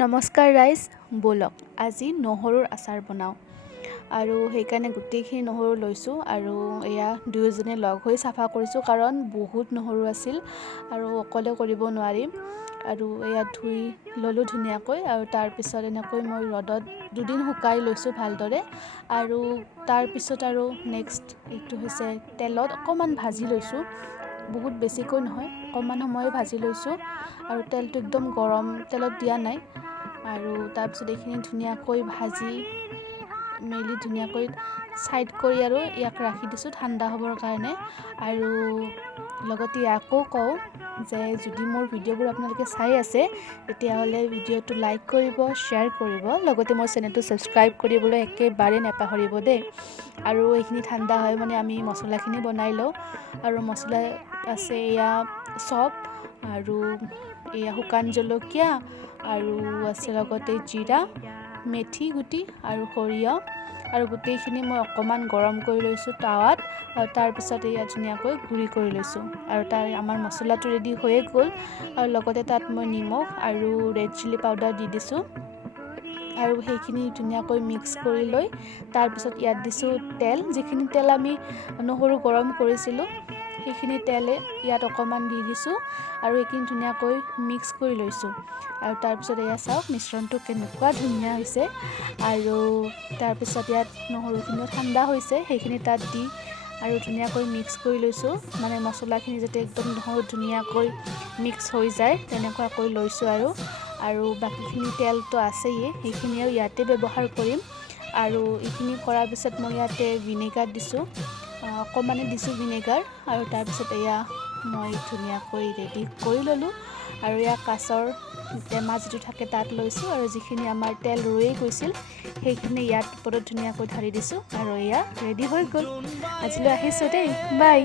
নমস্কাৰ ৰাইজ, ব'লক আজি নহৰুৰ আচাৰ বনাওঁ। আৰু সেইকাৰণে গোটেইখিনি নহৰু লৈছোঁ আৰু এয়া দুয়োজনে লগ হৈ চাফা কৰিছোঁ, কাৰণ বহুত নহৰু আছিল আৰু অকলে কৰিব নোৱাৰিম। আৰু এয়া ধুই ল'লোঁ ধুনীয়াকৈ, আৰু তাৰপিছত এনেকৈ মই ৰ'দত দুদিন শুকাই লৈছোঁ ভালদৰে। আৰু তাৰপিছত আৰু নেক্সট এইটো হৈছে তেলত অকণমান ভাজি লৈছোঁ, বহুত বেছিকৈ নহয়, অকণমান সময় ভাজি লৈছোঁ। আৰু তেলটো একদম গৰম তেলত দিয়া নাই। আৰু তাৰপিছত এইখিনি ধুনীয়াকৈ ভাজি মেলি ধুনীয়াকৈ ছাইড কৰি আৰু ইয়াক ৰাখি দিছোঁ ঠাণ্ডা হ'বৰ কাৰণে। আৰু লগতে ইয়াকো কওঁ যে যদি মোৰ ভিডিঅ'বোৰ আপোনালোকে চাই আছে তেতিয়াহ'লে ভিডিঅ'টো লাইক কৰিব, শ্বেয়াৰ কৰিব, লগতে মোৰ চেনেলটো ছাবস্ক্ৰাইব কৰিবলৈ একেবাৰে নাপাহৰিব দেই। আৰু এইখিনি ঠাণ্ডা হয় মানে আমি মছলাখিনি বনাই লওঁ। আৰু মছলা আছে এয়া চপ, আৰু এয়া শুকান জলকীয়া, আৰু আছে লগতে জিৰা, মেথি গুটি আৰু সৰিয়হ। আৰু গোটেইখিনি মই অকণমান গৰম কৰি লৈছোঁ টাৱাত, আৰু তাৰপিছত এয়া ধুনীয়াকৈ গুড়ি কৰি লৈছোঁ। আৰু আমাৰ মছলাটো ৰেডি হৈয়ে গ'ল। আৰু লগতে তাত মই নিমখ আৰু ৰেড চিলি পাউডাৰ দি দিছোঁ। আৰু সেইখিনি ধুনীয়াকৈ মিক্স কৰি লৈ তাৰপিছত ইয়াত দিছোঁ তেল, যিখিনি তেল আমি নহৰু গৰম কৰিছিলোঁ সেইখিনি তেলে ইয়াত অকণমান দি দিছোঁ। আৰু এইখিনি ধুনীয়াকৈ মিক্স কৰি লৈছোঁ। আৰু তাৰপিছত এয়া চাওক মিশ্ৰণটো কেনেকুৱা ধুনীয়া হৈছে। আৰু তাৰপিছত ইয়াত নহৰুখিনিও ঠাণ্ডা হৈছে, সেইখিনি তাত দি আৰু ধুনীয়াকৈ মিক্স কৰি লৈছোঁ, মানে মছলাখিনি যাতে একদম নহৰুত ধুনীয়াকৈ মিক্স হৈ যায় তেনেকুৱাকৈ লৈছোঁ। আৰু বাকীখিনি তেলটো আছেই, সেইখিনিও ইয়াতে ব্যৱহাৰ কৰিম। আৰু এইখিনি কৰাৰ পিছত মই ইয়াতে ভিনেগাৰ দিছোঁ, অকণমানে দিছোঁ ভিনেগাৰ। আৰু তাৰপিছত এয়া মই ধুনীয়াকৈ ৰেডি কৰি ল'লোঁ। আৰু এয়া কাঁচৰ টেমা যিটো থাকে তাত লৈছোঁ, আৰু যিখিনি আমাৰ তেল ৰৈয়ে গৈছিল সেইখিনি ইয়াত ওপৰত ধুনীয়াকৈ ঢালি দিছোঁ। আৰু এয়া ৰেডি হৈ গ'ল। আজিলৈ আহিছোঁ দেই, বাই।